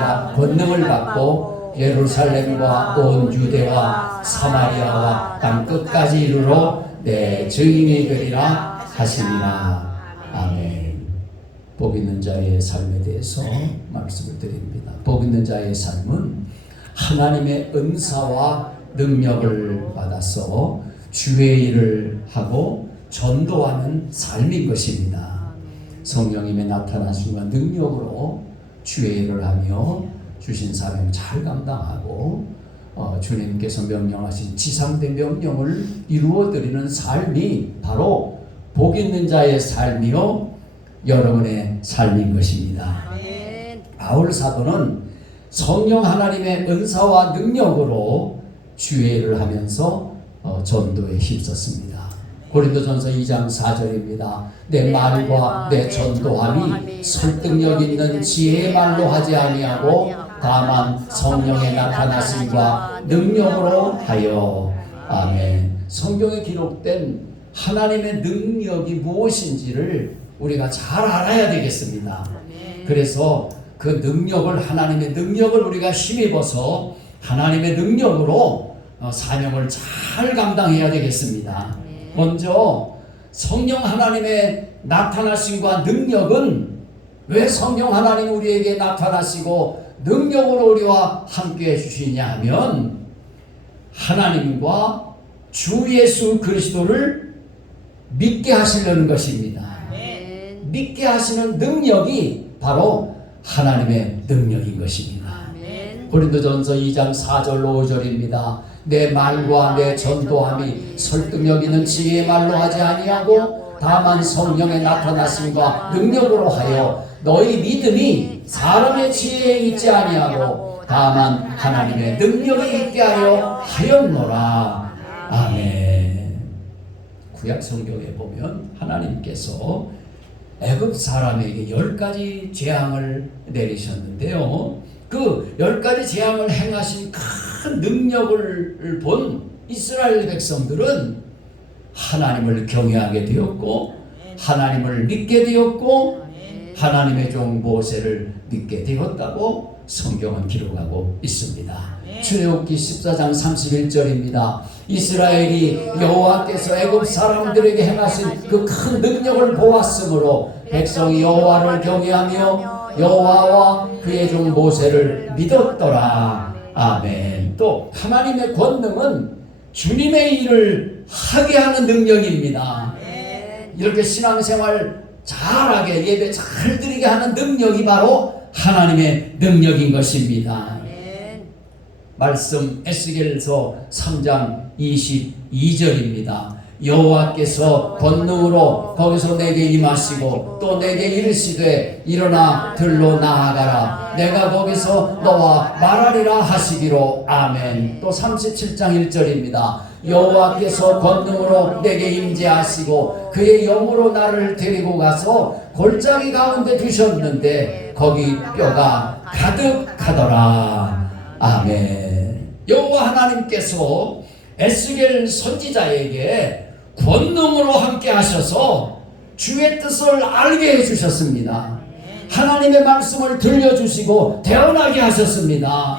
아니라 권능을 받고 예루살렘과 온 유대와 사마리아와 땅 끝까지 이르러 내 증인이 되리라 하시니라. 아멘. 복 있는 자의 삶에 대해서 말씀을 드립니다. 복 있는 자의 삶은 하나님의 은사와 능력을 받아서 주의 일을 하고 전도하는 삶인 것입니다. 성령님의 나타나심과 능력으로 주의 일을 하며 주신 사명 잘 감당하고 주님께서 명령하신 지상대 명령을 이루어드리는 삶이 바로 복 있는 자의 삶이요 여러분의 삶인 것입니다. 바울 사도는 성령 하나님의 은사와 능력으로 주의 일을 하면서 전도에 힘썼습니다. 고린도전서 2장 4절입니다. 내 말과 내 전도함이 설득력 있는 지혜의 말로 하지 아니하고 다만 성령의 나타나심과 능력으로 하여. 아멘. 성경에 기록된 하나님의 능력이 무엇인지를 우리가 잘 알아야 되겠습니다. 그래서 그 능력을, 하나님의 능력을 우리가 힘입어서 하나님의 능력으로 사명을 잘 감당해야 되겠습니다. 먼저 성령 하나님의 나타나심과 능력은, 왜 성령 하나님 우리에게 나타나시고 능력으로 우리와 함께 해주시냐 하면 하나님과 주 예수 그리스도를 믿게 하시려는 것입니다. 믿게 하시는 능력이 바로 하나님의 능력인 것입니다. 고린도전서 2장 4절로 5절입니다. 내 말과 내 전도함이 설득력 있는 지혜의 말로 하지 아니하고 다만 성령의 나타나심과 능력으로 하여 너희 믿음이 사람의 지혜에 있지 아니하고 다만 하나님의 능력에 있게 하였노라. 아멘. 구약 성경에 보면 하나님께서 애굽 사람에게 10가지 재앙을 내리셨는데요, 그 10가지 재앙을 행하신 큰 능력을 본 이스라엘 백성들은 하나님을 경외하게 되었고 하나님을 믿게 되었고 하나님의 종 모세를 믿게 되었다고 성경은 기록하고 있습니다. 출애굽기 14장 31절입니다. 이스라엘이 여호와께서 애굽 사람들에게 행하신 그 큰 능력을 보았으므로 백성이 여호와를 경외하며 여호와와 그의 종 모세를 믿었더라. 아멘. 또 하나님의 권능은 주님의 일을 하게 하는 능력입니다. 이렇게 신앙생활 잘하게, 예배 잘 드리게 하는 능력이 바로 하나님의 능력인 것입니다. 말씀 에스겔서 3장 22절입니다. 여호와께서 권능으로 거기서 내게 임하시고 또 내게 이르시되 일어나 들로 나아가라. 내가 거기서 너와 말하리라 하시기로. 아멘. 또 37장 1절입니다. 여호와께서 권능으로 내게 임재하시고 그의 영으로 나를 데리고 가서 골짜기 가운데 두셨는데 거기 뼈가 가득하더라. 아멘. 여호와 하나님께서 에스겔 선지자에게 권능으로 함께 하셔서 주의 뜻을 알게 해주셨습니다. 하나님의 말씀을 들려주시고 태어나게 하셨습니다.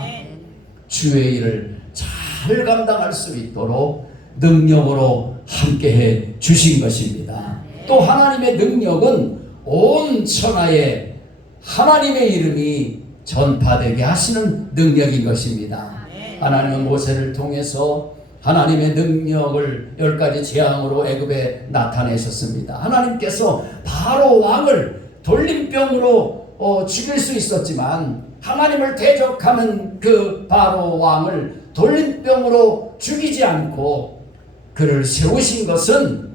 주의 일을 잘 감당할 수 있도록 능력으로 함께 해 주신 것입니다. 또 하나님의 능력은 온 천하에 하나님의 이름이 전파되게 하시는 능력인 것입니다. 하나님은 모세를 통해서 하나님의 능력을 10가지 재앙으로 애굽에 나타내셨습니다. 하나님께서 바로 왕을 돌림병으로 죽일 수 있었지만 하나님을 대적하는 그 바로 왕을 돌림병으로 죽이지 않고 그를 세우신 것은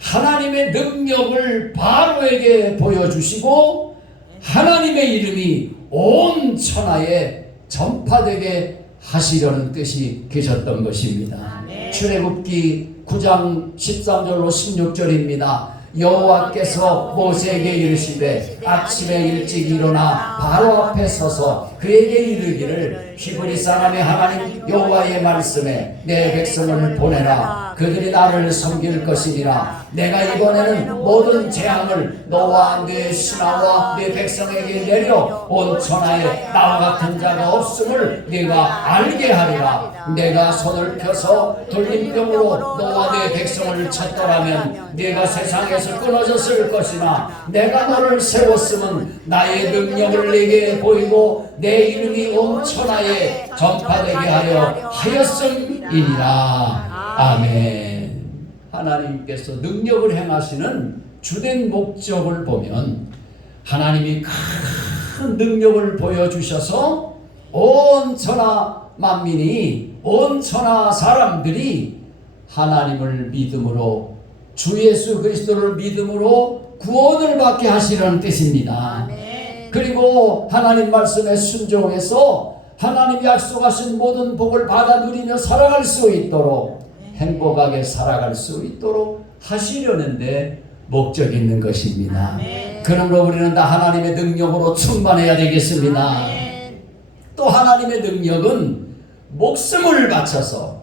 하나님의 능력을 바로에게 보여주시고 하나님의 이름이 온 천하에 전파되게 하시려는 뜻이 계셨던 것입니다. 출애굽기 9장 13절로 16절입니다. 여호와께서 모세에게 이르시되 아침에 일찍 일어나 바로 앞에 서서 그에게 이르기를 히브리 사람의 하나님 여호와의 말씀에 내 백성을 보내라. 그들이 나를 섬길 것이니라. 내가 이번에는 모든 재앙을 너와 네 신하와 네 백성에게 내려 온 천하에 나와 같은 자가 없음을 네가 알게 하리라. 내가 손을 펴서 돌림병으로 너와 네 백성을 쳤더라면 네가 세상에서 끊어졌을 것이나 내가 너를 세웠음은 나의 능력을 네게 보이고 내 이름이 온 천하에 전파되게 하였음이니라. 아멘. 하나님께서 능력을 행하시는 주된 목적을 보면 하나님이 큰 능력을 보여주셔서 온 천하 만민이, 온 천하 사람들이 하나님을 믿음으로, 주 예수 그리스도를 믿음으로 구원을 받게 하시려는 뜻입니다. 그리고 하나님 말씀에 순종해서 하나님 약속하신 모든 복을 받아 누리며 살아갈 수 있도록, 행복하게 살아갈 수 있도록 하시려는데 목적이 있는 것입니다. 그러므로 우리는 다 하나님의 능력으로 충만해야 되겠습니다. 또 하나님의 능력은 목숨을 바쳐서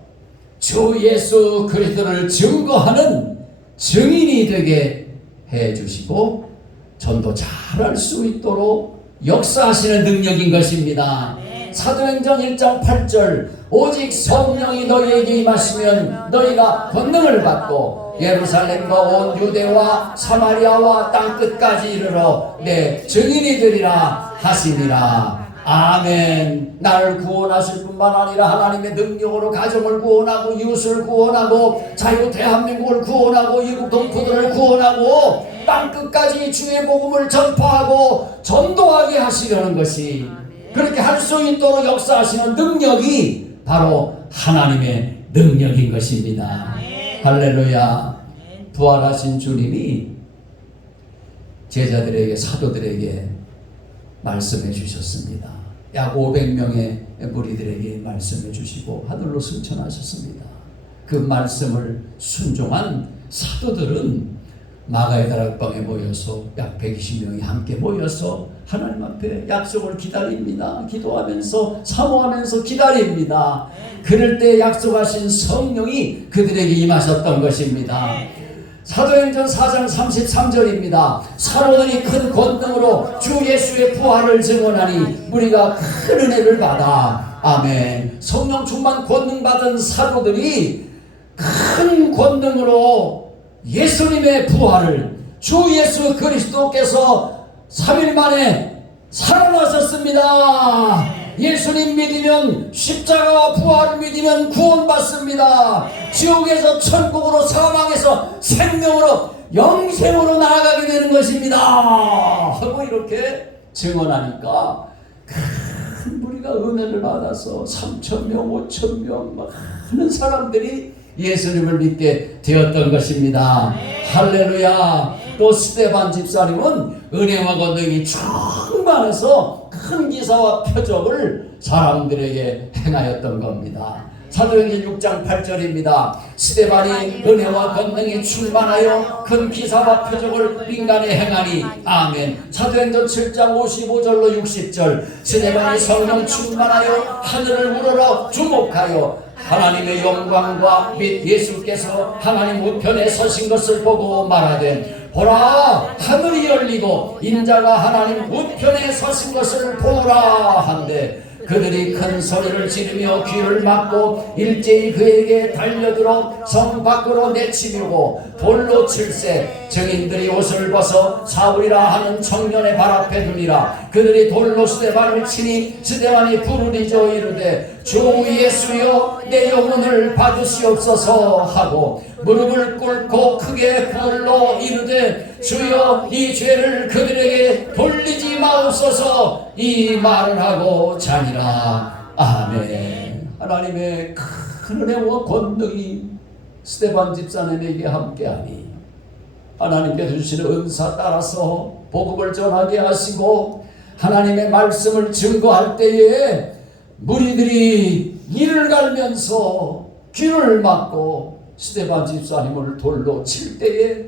주 예수 그리스도를 증거하는 증인이 되게 해주시고 전도 잘할 수 있도록 역사하시는 능력인 것입니다. 사도행전 1장 8절 오직 성령이 너희에게 임하시면 너희가 권능을 받고 예루살렘과 온 유대와 사마리아와 땅끝까지 이르러 내 증인이 되리라 하시니라. 아멘. 나를 구원하실 뿐만 아니라 하나님의 능력으로 가정을 구원하고 이웃을 구원하고 자유 대한민국을 구원하고 이국 동포들을 구원하고 땅끝까지 주의 복음을 전파하고 전도하게 하시려는 것이, 그렇게 할 수 있도록 역사하시는 능력이 바로 하나님의 능력인 것입니다. 할렐루야. 부활하신 주님이 제자들에게, 사도들에게 말씀해 주셨습니다. 약 500명의 무리들에게 말씀해 주시고 하늘로 승천하셨습니다. 그 말씀을 순종한 사도들은 마가의 다락방에 모여서 약 120명이 함께 모여서 하나님 앞에 약속을 기다립니다. 기도하면서 사모하면서 기다립니다. 그럴 때 약속하신 성령이 그들에게 임하셨던 것입니다. 사도행전 4장 33절입니다. 사도들이 큰 권능으로 주 예수의 부활을 증언하니 무리가 큰 은혜를 받아. 아멘. 성령 충만 권능 받은 사도들이 큰 권능으로 예수님의 부활을, 주 예수 그리스도께서 3일 만에 살아나셨습니다. 예수님 믿으면, 십자가와 부활을 믿으면 구원받습니다. 지옥에서 천국으로, 사망에서 생명으로, 영생으로 나아가게 되는 것입니다 하고 이렇게 증언하니까 큰 무리가 은혜를 받아서 3,000명, 5,000명 많은 사람들이 예수님을 믿게 되었던 것입니다. 할렐루야. 또 스데반 집사님은 은혜와 권능이 충만해서 큰 기사와 표적을 사람들에게 행하였던 겁니다. 사도행전 6장 8절입니다. 스데반이 은혜와 권능이 충만하여 큰 기사와 표적을 인간에 행하니. 아멘. 사도행전 7장 55절로 60절 스데반이 성령 충만하여 하늘을 우러러 주목하여 하나님의 영광과 및 예수께서 하나님 우편에 서신 것을 보고 말하되 보라 하늘이 열리고 인자가 하나님 우편에 서신 것을 보라 한데 그들이 큰 소리를 지르며 귀를 막고 일제히 그에게 달려들어 성 밖으로 내치려고 돌로 칠세 증인들이 옷을 벗어 사울이라 하는 청년의 발 앞에 두니라. 그들이 돌로 스데반을 치니 스데반이 부르짖어 이르되 주 예수여 내 영혼을 받으시옵소서 하고 무릎을 꿇고 크게 불러 이르되 주여 이 죄를 그들에게 돌리지 마옵소서 이 말을 하고 자니라. 아멘. 하나님의 큰 은혜와 권능이 스데반 집사님에게 함께하니 하나님께서 주시는 은사 따라서 복음을 전하게 하시고 하나님의 말씀을 증거할 때에 무리들이 이를 갈면서 귀를 막고 스데반 집사님을 돌로 칠 때에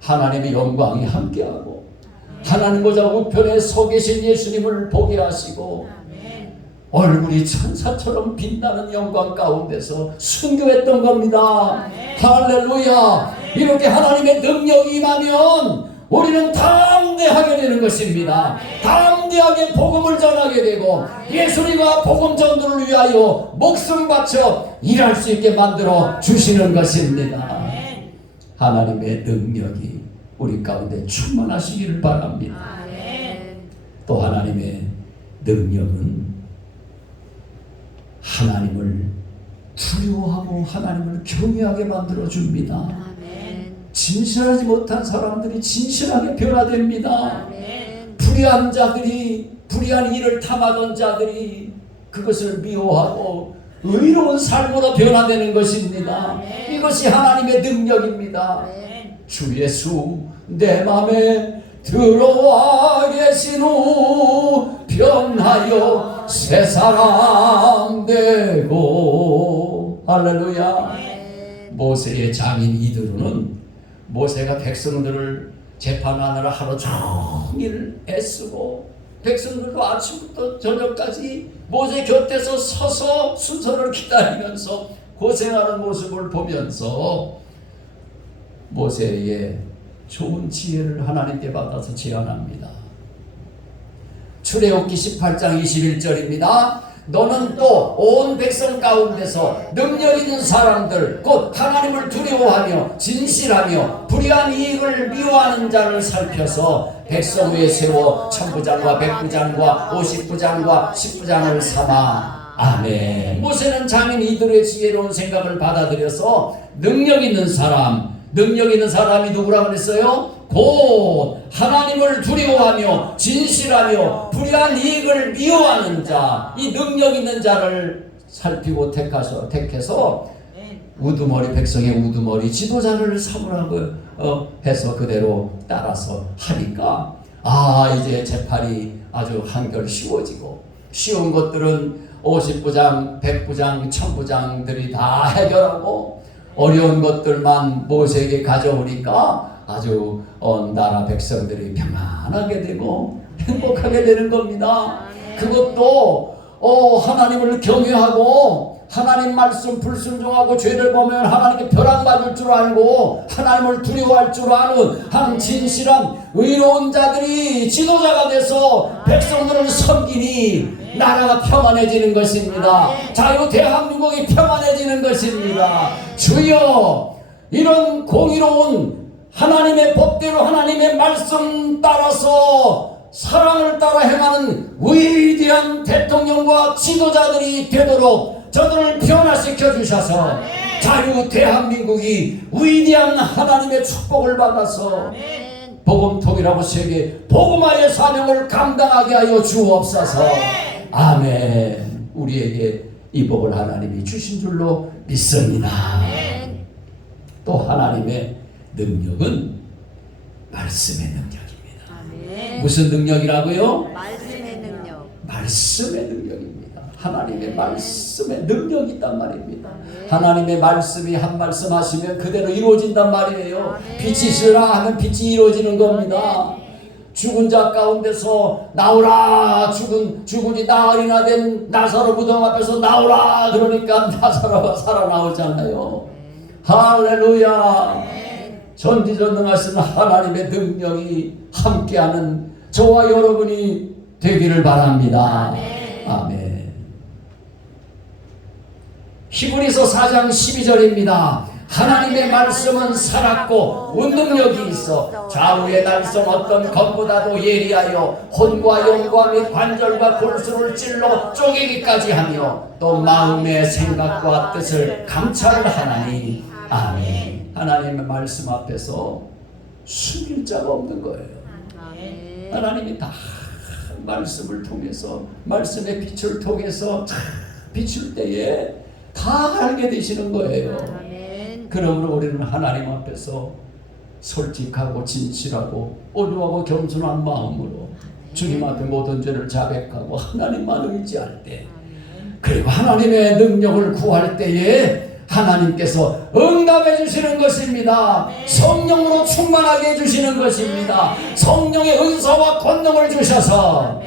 하나님의 영광이 함께하고 하나님 보좌 우편에 서 계신 예수님을 보게 하시고 얼굴이 천사처럼 빛나는 영광 가운데서 순교했던 겁니다. 할렐루야. 이렇게 하나님의 능력이 임하면 우리는 담대하게 되는 것입니다. 담대하게 복음을 전하게 되고 예수님과 복음 전도를 위하여 목숨 바쳐 일할 수 있게 만들어 주시는 것입니다. 하나님의 능력이 우리 가운데 충만하시기를 바랍니다. 또 하나님의 능력은 하나님을 두려워하고 하나님을 경외하게 만들어 줍니다. 진실하지 못한 사람들이 진실하게 변화됩니다. 불의한 자들이, 불의한 일을 탐하던 자들이 그것을 미워하고 의로운 삶으로 변화되는 것입니다. 이것이 하나님의 능력입니다. 주 예수 내 맘에 들어와 계신 후 변하여 새 사람 되고. 할렐루야. 모세의 장인 이드로는 모세가 백성들을 재판하느라 하루 종일 애쓰고 백성들도 아침부터 저녁까지 모세 곁에서 서서 순서를 기다리면서 고생하는 모습을 보면서 모세의 좋은 지혜를 하나님께 받아서 제안합니다. 출애굽기 18장 21절입니다. 너는 또 온 백성 가운데서 능력 있는 사람들 곧 하나님을 두려워하며 진실하며 불의한 이익을 미워하는 자를 살펴서 백성 위에 세워 천부장과 백부장과 50부장과 10부장을 삼아. 아멘. 모세는 장인 이드로의 지혜로운 생각을 받아들여서 능력 있는 사람이 누구라고 그랬어요? 곧 하나님을 두려워하며 진실하며 불의한 이익을 미워하는 자, 이 능력 있는 자를 살피고 택해서 우두머리, 백성의 우두머리 지도자를 삼으라고 해서 그대로 따라서 하니까 이제 재판이 아주 한결 쉬워지고, 쉬운 것들은 50부장, 100부장, 1000부장들이 다 해결하고 어려운 것들만 모세에게 가져오니까 아주 나라 백성들이 평안하게 되고 행복하게 되는 겁니다. 그것도 하나님을 경외하고 하나님 말씀 불순종하고 죄를 보면 하나님께 벼락맞을 줄 알고 하나님을 두려워할 줄 아는 한 진실한 의로운 자들이 지도자가 돼서 백성들을 섬기니 나라가 평안해지는 것입니다. 자유 대한민국이 평안해지는 것입니다. 주여, 이런 공의로운 하나님의 법대로 하나님의 말씀 따라서 사랑을 따라 행하는 위대한 대통령과 지도자들이 되도록 저들을 변화시켜 주셔서 자유 대한민국이 위대한 하나님의 축복을 받아서 복음통일하고 세계 복음화의 사명을 감당하게 하여 주옵소서. 아멘. 우리에게 이 복을 하나님이 주신 줄로 믿습니다. 또 하나님의 능력은 말씀의 능력입니다. 무슨 능력이라고요? 말씀의 능력. 말씀의 능력입니다. 하나님의 말씀의 능력이 있단 말입니다. 하나님의 말씀이 한 말씀 하시면 그대로 이루어진단 말이에요. 빛이시라 하면 빛이 이루어지는 겁니다. 죽은 자 가운데서 나오라, 죽으니 나으리나 된 나사로 무덤 앞에서 나오라 그러니까 나사로가 살아나오잖아요. 할렐루야. 전지전능하신 하나님의 능력이 함께하는 저와 여러분이 되기를 바랍니다. 아멘. 히브리서 4장 12절입니다. 하나님의 말씀은 살았고 운동력이 있어 좌우의 날선 어떤 것보다도 예리하여 혼과 영과 및 관절과 골수를 찔러 쪼개기까지 하며 또 마음의 생각과 뜻을 감찰하나니. 아멘. 하나님의 말씀 앞에서 숨길 자가 없는 거예요. 하나님이 다 말씀을 통해서, 말씀의 빛을 통해서 비출 때에 다 알게 되시는 거예요. 그러므로 우리는 하나님 앞에서 솔직하고 진실하고 온유하고 겸손한 마음으로 주님 앞에 모든 죄를 자백하고 하나님만 의지할 때, 그리고 하나님의 능력을 구할 때에 하나님께서 응답해 주시는 것입니다. 성령으로 충만하게 해주시는 것입니다. 성령의 은사와 권능을 주셔서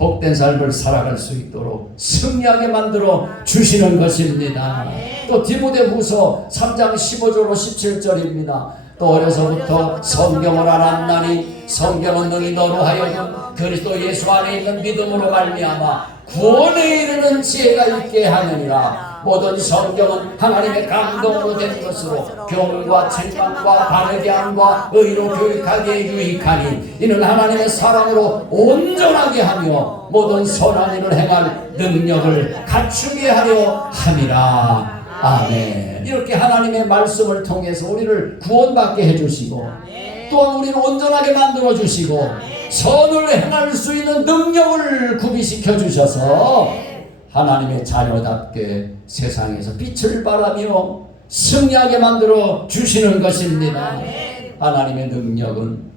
복된 삶을 살아갈 수 있도록 승리하게 만들어 주시는 것입니다. 또 디모데후서 3장 15절로 17절입니다. 또 어려서부터 성경을 알았나니 성경은 너희 너로 하여금 그리스도 예수 안에 있는 믿음으로 말미암아 구원에 이르는 지혜가 있게 하느니라. 모든 성경은 하나님의 감동으로 된 것으로 교훈과 책망과 바르게 함과 의로 교육하기에 유익하니 이는 하나님의 사랑으로 온전하게 하며 모든 선한 일을 행할 능력을 갖추게 하려 함이라. 아멘. 이렇게 하나님의 말씀을 통해서 우리를 구원받게 해주시고 또한 우리를 온전하게 만들어 주시고 선을 행할 수 있는 능력을 구비시켜 주셔서 하나님의 자녀답게 세상에서 빛을 발하며 승리하게 만들어 주시는 것입니다. 하나님의 능력은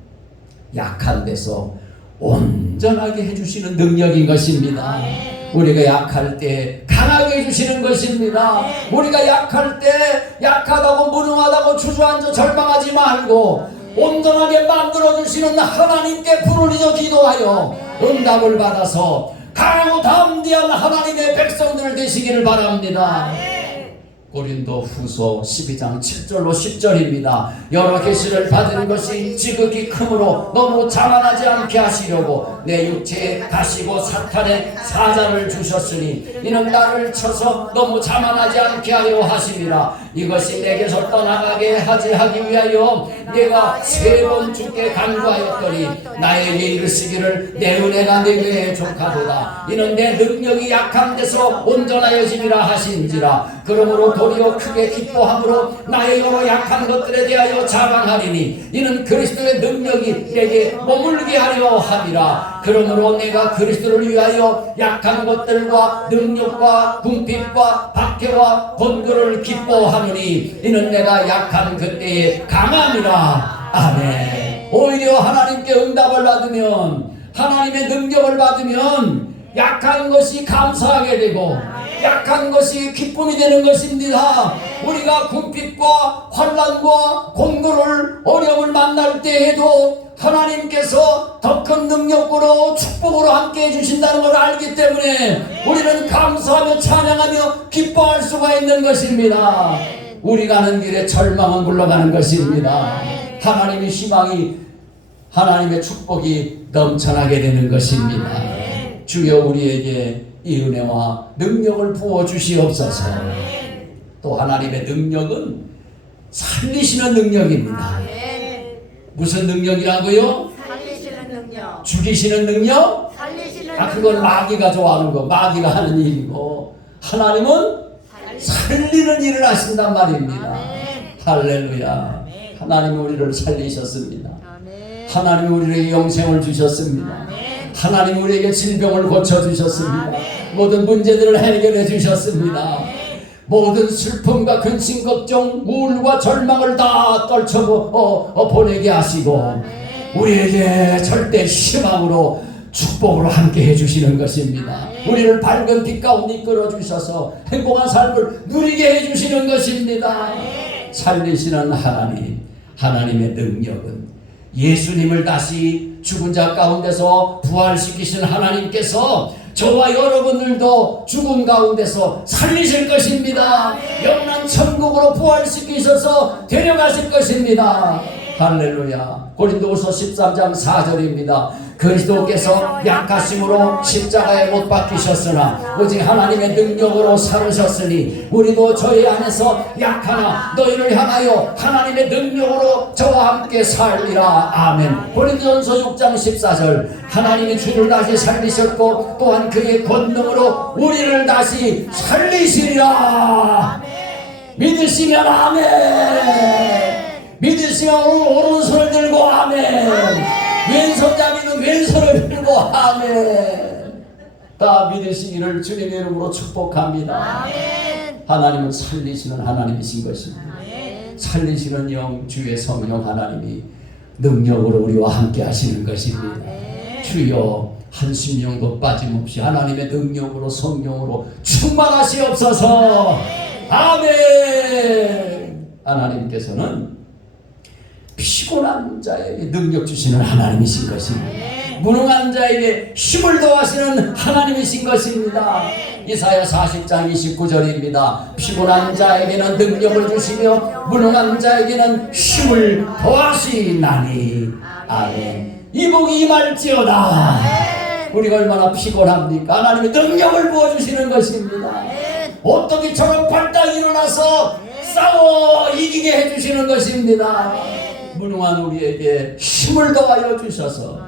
약한 데서 온전하게 해주시는 능력인 것입니다. 우리가 약할 때 강하게 해주시는 것입니다. 우리가 약할 때 약하다고 무능하다고 주저앉아 절망하지 말고 온전하게 만들어주시는 하나님께 부르짖어 기도하여 응답을 받아서 강하고 담대한 하나님의 백성들 되시기를 바랍니다. 고린도 후서 12장 7절로 10절입니다. 여러 계시를 받은 것이 지극히 크므로 너무 자만하지 않게 하시려고 내 육체에 가시고 사탄의 사자를 주셨으니 이는 나를 쳐서 너무 자만하지 않게 하려 하심이라. 이것이 내게서 떠나가게 하기 위하여 내가 3번 주께 간구하였더니 나에게 이르시기를 내 은혜가 내게 족하도다. 이는 내 능력이 약한 데서 온전하여짐이라 하신지라. 그러므로 도리어 크게 기뻐함으로 나의 여러 약한 것들에 대하여 자랑하리니 이는 그리스도의 능력이 내게 머물게 하려 함이라. 그러므로 내가 그리스도를 위하여 약한 것들과 능력과 궁핍과 박해와 곤고를 기뻐하노니 이는 내가 약한 그때에 강함이라. 아멘. 오히려 하나님께 응답을 받으면 하나님의 능력을 받으면 약한 것이 감사하게 되고 약한 것이 기쁨이 되는 것입니다. 우리가 궁핍과 환난과 곤고를 어려움을 만날 때에도 하나님께서 더 큰 능력으로 축복으로 함께 해주신다는 걸 알기 때문에 우리는 감사하며 찬양하며 기뻐할 수가 있는 것입니다. 우리 가는 길에 절망은 굴러가는 것입니다. 하나님의 희망이 하나님의 축복이 넘쳐나게 되는 것입니다. 주여 우리에게 이 은혜와 능력을 부어주시옵소서. 또 하나님의 능력은 살리시는 능력입니다. 무슨 능력이라고요? 살리시는 능력. 죽이시는 능력? 살리시는 그건 마귀가 좋아하는 거, 마귀가 하는 일이고 하나님은 살리는 일을 하신단 말입니다. 할렐루야. 하나님이 우리를 살리셨습니다. 하나님이 우리에게 영생을 주셨습니다. 하나님 우리에게 질병을 고쳐주셨습니다. 모든 문제들을 해결해 주셨습니다. 모든 슬픔과 근심 걱정 우울과 절망을 다 떨쳐 보내게 하시고 우리에게 절대 희망으로 축복으로 함께 해주시는 것입니다. 우리를 밝은 빛 가운데 이끌어 주셔서 행복한 삶을 누리게 해주시는 것입니다. 살리시는 하나님, 하나님의 능력은 예수님을 다시 죽은 자 가운데서 부활시키신 하나님께서 저와 여러분들도 죽음 가운데서 살리실 것입니다. 영원한 천국으로 부활시키셔서 데려가실 것입니다. 할렐루야. 고린도후서 13장 4절입니다. 그리스도께서 약하심으로 십자가에 못 박히셨으나 오직 하나님의 능력으로 살으셨으니 우리도 저희 안에서 약하나 너희를 향하여 하나님의 능력으로 저와 함께 살리라. 아멘. 고린도전서 6장 14절 하나님이 주를 다시 살리셨고 또한 그의 권능으로 우리를 다시 살리시리라. 믿으시면 아멘. 믿으시면 오른손을 들고 아멘. 왼손잡이는 왼손을 들고 아멘. 다 믿으시기를 주님의 이름으로 축복합니다. 아멘. 하나님은 살리시는 하나님이신 것입니다. 아멘. 살리시는 영 주의 성령 하나님이 능력으로 우리와 함께 하시는 것입니다. 아멘. 주여 한 심령도 빠짐없이 하나님의 능력으로 성령으로 충만하시옵소서. 아멘. 하나님께서는 피곤한 자에게 능력 주시는 하나님이신 것입니다. 무능한 자에게 힘을 더하시는 하나님이신 것입니다. 이사야 40장 29절입니다. 피곤한 자에게는 능력을 주시며 무능한 자에게는 힘을 더하시나니. 아멘. 이 복이 임할지어다. 우리가 얼마나 피곤합니까? 하나님의 능력을 부어주시는 것입니다. 어떻게 저런 발딱 일어나서 싸워 이기게 해주시는 것입니다. 무능한 우리에게 힘을 더하여 주셔서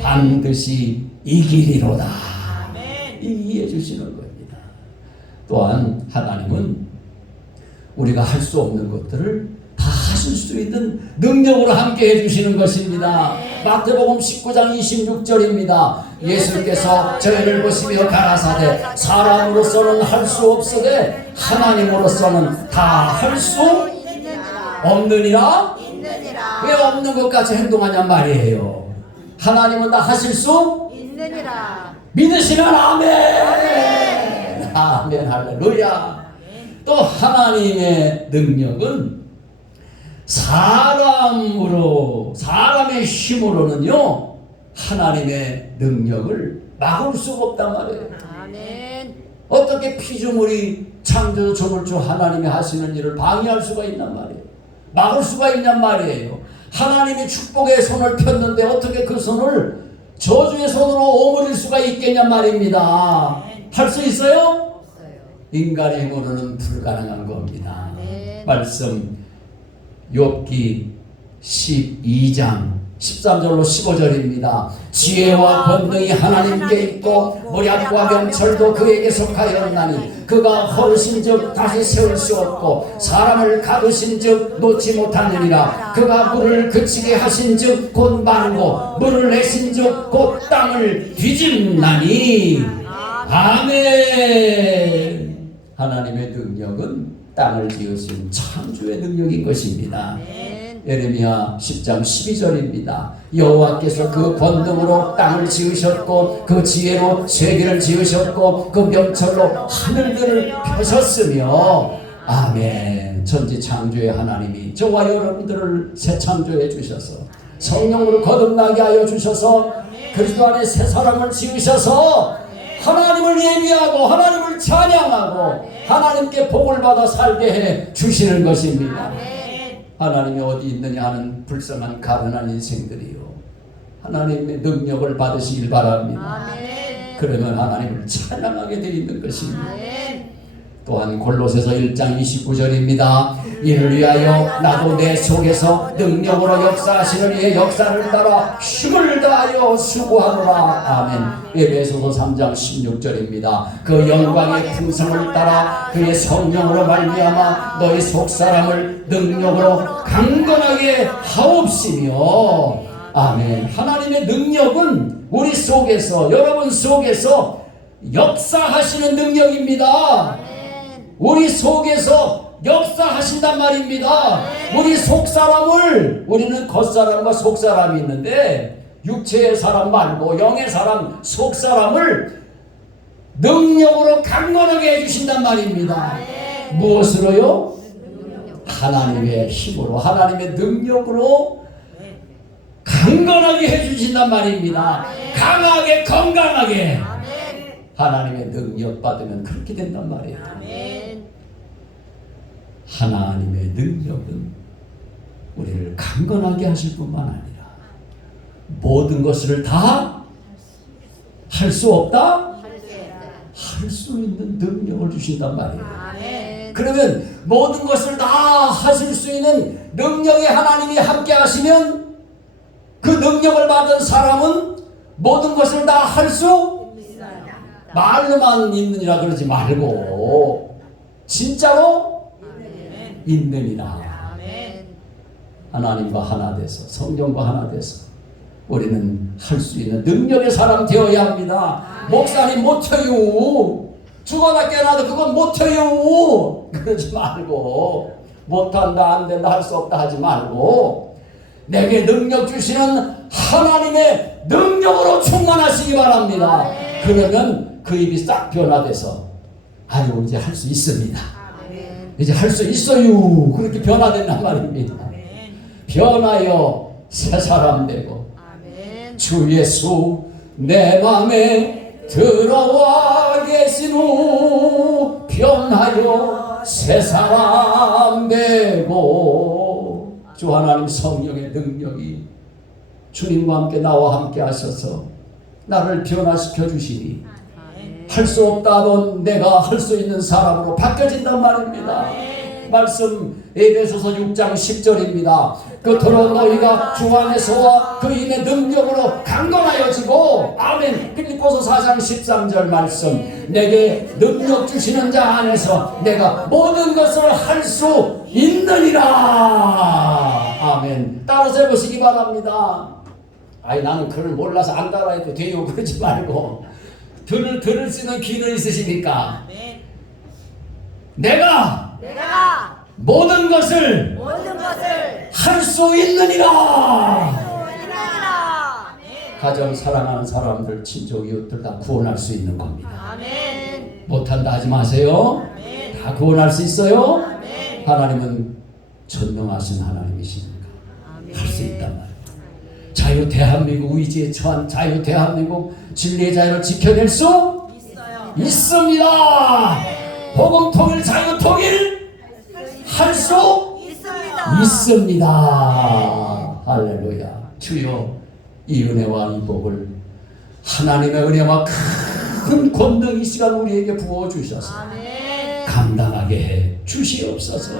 반드시 이기리로다. 이기게 해주시는 겁니다. 또한 하나님은 우리가 할 수 없는 것들을 다 하실 수 있는 능력으로 함께 해주시는 것입니다. 마태복음 19장 26절입니다. 예수께서 저희를 보시며 가라사대 사람으로서는 할 수 없으되 하나님으로서는 다 할 수 없느니라. 왜 없는 것까지 행동하냔 말이에요. 하나님은 다 하실 수 있느니라. 믿으시면 아멘. 아멘 할렐루야. 또 하나님의 능력은 사람의 힘으로는요 하나님의 능력을 막을 수가 없단 말이에요. 아멘. 어떻게 피조물이 창조 조물주 하나님이 하시는 일을 방해할 수가 있단 말이에요. 막을 수가 있냔 말이에요. 하나님이 축복의 손을 폈는데 어떻게 그 손을 저주의 손으로 오므릴 수가 있겠냔 말입니다. 할 수 있어요? 인간의 힘으로는 불가능한 겁니다. 말씀 욥기 12장 13절로 15절입니다. 지혜와 권능이 하나님께 있고 모략과 명철도 그에게 속하였나니 그가 허르신즉 다시 세울 수 없고 사람을 가두신즉 놓지 못하느니라. 그가 물을 그치게 하신즉 곧 마르고 물을 내신즉 곧 땅을 뒤집나니. 아멘. 하나님의 능력은 땅을 지으신 창조의 능력인 것입니다. 예레미야 10장 12절입니다. 여호와께서 그 권능으로 땅을 지으셨고 그 지혜로 세계를 지으셨고 그 명철로 하늘들을 펴셨으며. 아멘. 천지 창조의 하나님이 저와 여러분들을 새 창조해 주셔서 성령으로 거듭나게 하여 주셔서 그리스도 안에 새 사람을 지으셔서 하나님을 예비하고 하나님을 찬양하고 하나님께 복을 받아 살게 해 주시는 것입니다. 하나님이 어디 있느냐 하는 불쌍한 가련한 인생들이요, 하나님의 능력을 받으시길 바랍니다. 그러면 하나님을 찬양하게 되어 있는 것입니다. 또한 골로새서 1장 29절입니다. 이를 위하여 나도 내 속에서 능력으로 역사하시는 이의 역사를 따라 힘을 다하여 수고하노라. 아멘. 에베소서 3장 16절입니다. 그 영광의 풍성을 따라 그의 성령으로 말미암아 너희 속사람을 능력으로 강건하게 하옵시며. 아멘. 하나님의 능력은 우리 속에서, 여러분 속에서 역사하시는 능력입니다. 우리 속에서 역사하신단 말입니다. 우리 속사람을, 우리는 겉사람과 속사람이 있는데 육체의 사람 말고 영의 사람, 속사람을 능력으로 강건하게 해주신단 말입니다. 무엇으로요? 하나님의 힘으로, 하나님의 능력으로 강건하게 해주신단 말입니다. 강하게, 건강하게. 하나님의 능력 받으면 그렇게 된단 말이에요. 하나님의 능력은 우리를 강건하게 하실 뿐만 아니라 모든 것을 다 할 수 없다? 할 수 있는 능력을 주신단 말이에요. 그러면 모든 것을 다 하실 수 있는 능력의 하나님이 함께 하시면 그 능력을 받은 사람은 모든 것을 다 할 수 말로만 있느니라 그러지 말고 진짜로 있느니라. 하나님과 하나 돼서, 성령과 하나 돼서 우리는 할 수 있는 능력의 사람 되어야 합니다. 목사님 못해요, 죽어나 깨어나도 그건 못해요 그러지 말고, 못한다, 안된다, 할 수 없다 하지 말고 내게 능력 주시는 하나님의 능력으로 충만하시기 바랍니다. 그러면 그 입이 싹 변화돼서 아유 이제 할 수 있습니다, 이제 할 수 있어요, 그렇게 변화된단 말입니다. 변하여 새 사람 되고 주 예수 내 맘에 들어와 계신 후 변하여 새 사람 되고, 주 하나님 성령의 능력이 주님과 함께 나와 함께 하셔서 나를 변화시켜 주시니 할 수 없다던 내가 할 수 있는 사람으로 바뀌어진단 말입니다. 말씀 에베소서 6장 10절입니다. 그토록 너희가 주 안에서와 그 임의 능력으로 강건하여지고, 아멘. 빌립보서 4장 13절 말씀, 내게 능력 주시는 자 안에서 내가 모든 것을 할 수 있느니라. 아멘. 따라서 해보시기 바랍니다. 아이, 나는 글을 몰라서 안 따라해도 돼요, 그러지 말고 들을 수 있는 귀는 있으시니까 내가 모든 것을 할 수 있느니라. 가정 사랑하는 사람들, 친족, 이웃들 다 구원할 수 있는 겁니다. 못한다 하지 마세요. 다 구원할 수 있어요. 하나님은 전능하신 하나님이시니까 할 수 있단 말이에요. 자유 대한민국 위기에 처한 자유 대한민국 진리의 자유를 지켜낼 수 있습니다. 복음 통일, 자유 통일 할 수 있습니다. 할렐루야. 주여, 이 은혜와 이 복을, 하나님의 은혜와 큰 권능 이 시간 우리에게 부어주셔서 감당하게 해 주시옵소서.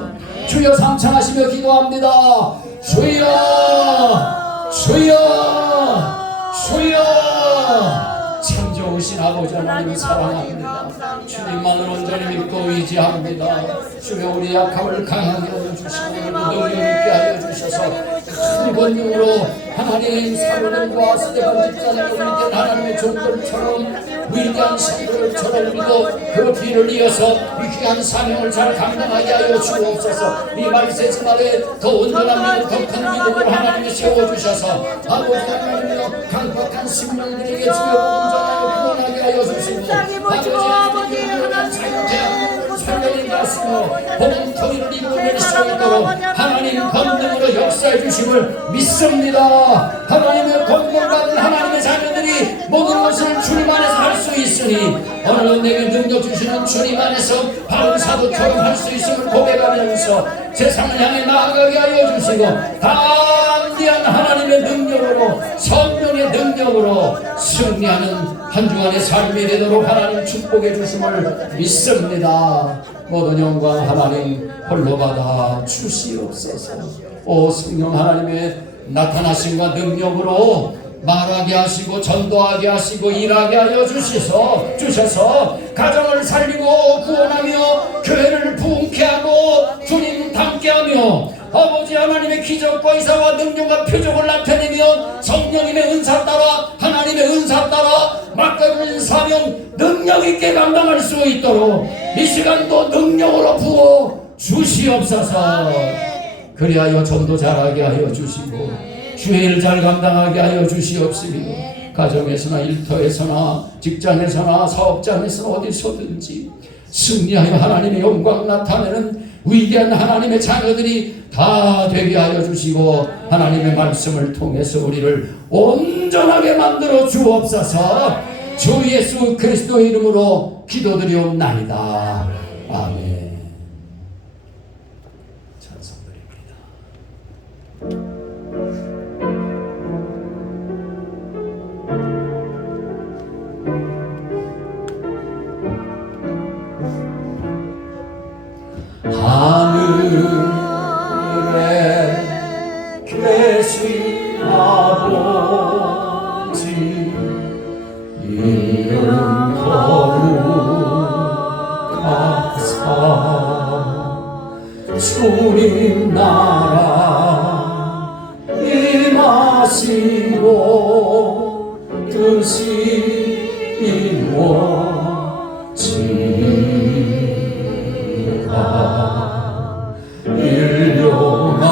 주여, 상창하시며 기도합니다. 주여, 주여, 주여. 참 좋으신 아버지 하나님 사랑합니다. 주님만을 온전히 믿고 의지합니다. 주여, 우리 약함을 강하게 하여 주시고 능력 있게 하여 주셔서 큰 권능으로 하나님 사모님과 스데반 집사님과 위대한 하나님의 종들처럼, 위대한 성도들처럼 우리도 그 길을 이어서 이 귀한 사명을 잘 감당하게 하여 주옵소서. 이 말세 주말에 더 온전한 믿음, 더 큰 믿음으로 하나님이 세워주셔서 아버지 하나님이여 강박한 심령들에게 주여 복음 전하여 구원하게 하여 주시고, 아버지 하나님 자유대한민국을 살려내 가시고 복음 통일을 이루어낼 수 있도록 하나님 권능으로 역사해 주심을 믿습니다. 하나님의 권능 받은 하나님의 자녀들이 모든 것을 주님 안에서 할 수 있으니, 오늘은 내게 능력 주시는 주님 안에서 바울 사도처럼 할 수 있음을 고백하면서 세상을 향해 나아가게 하여 주시고, 담대한 하나님의 능력으로, 성령의 능력으로 승리하는 한 주간의 삶이 되도록 하나님 축복해 주심을 믿습니다. 모든 영광 하나님 홀로 받아 주시옵소서. 오 성령 하나님의 나타나심과 능력으로 말하게 하시고 전도하게 하시고 일하게 하여 주셔서 가정을 살리고 구원하며 교회를 부흥케 하고 주님 닮게 하며 아버지 하나님의 기적과 이사와 능력과 표적을 나타내며 성령님의 은사 따라, 하나님의 은사 따라 맡겨진 사명 능력 있게 감당할 수 있도록 이 시간도 능력으로 부어 주시옵소서. 그리하여 전도 잘하게 하여 주시고 주의 일 잘 감당하게 하여 주시옵시고, 가정에서나 일터에서나 직장에서나 사업장에서나 어디서든지 승리하여 하나님의 영광 나타내는 위대한 하나님의 자녀들이 다 되게 하여 주시고, 하나님의 말씀을 통해서 우리를 온전하게 만들어 주옵소서. 주 예수 그리스도의 이름으로 기도드리옵나이다. 아멘. 찬송드립니다. 하늘에 계신 아버지, 이름 거룩하사 주님 나라 임하시고 뜻이 이루어지리라. 일용할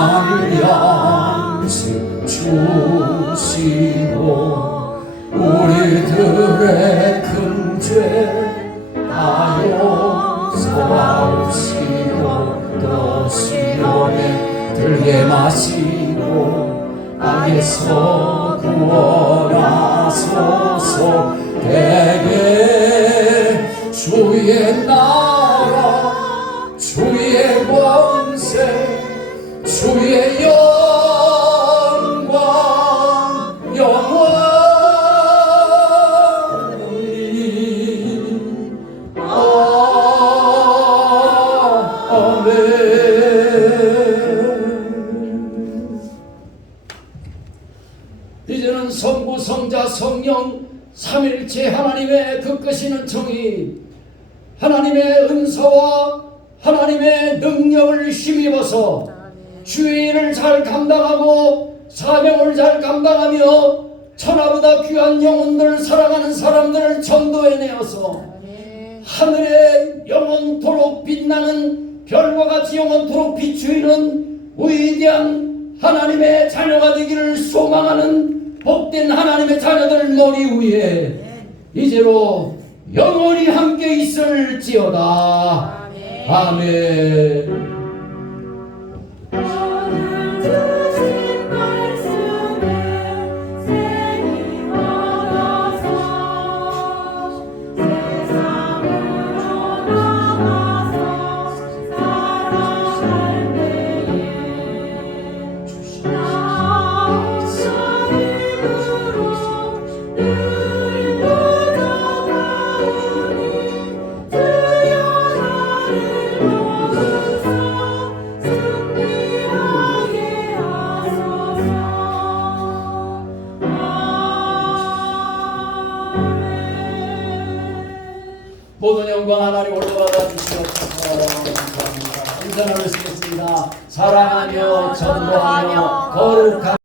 양식 주시고 우리들의 큰 죄 다 용서하시고 또 시련에 들게 마시고 악에서 영원하소서. 대개 주의 나라 주의 권세 주의 영광 영원히 아멘. 이제는 성부 성자 성령 삼일체 하나님의 그 크신 정의 하나님의 은사와 하나님의 능력을 힘입어서 주의 일을 잘 감당하고 사명을 잘 감당하며 천하보다 귀한 영혼들을 사랑하는 사람들을 전도해내어서 하늘에 영원토록 빛나는 별과 같이 영원토록 비추이는 위대한 하나님의 자녀가 되기를 소망하는 복된 하나님의 자녀들 머리 위에 이제로 영원히 함께 있을지어다. 아멘. 모든 영광 하나님 올라받아 주시옵소서. 감사합니다. 인사 나누시겠습니다. 사랑하며 전도하며 거룩한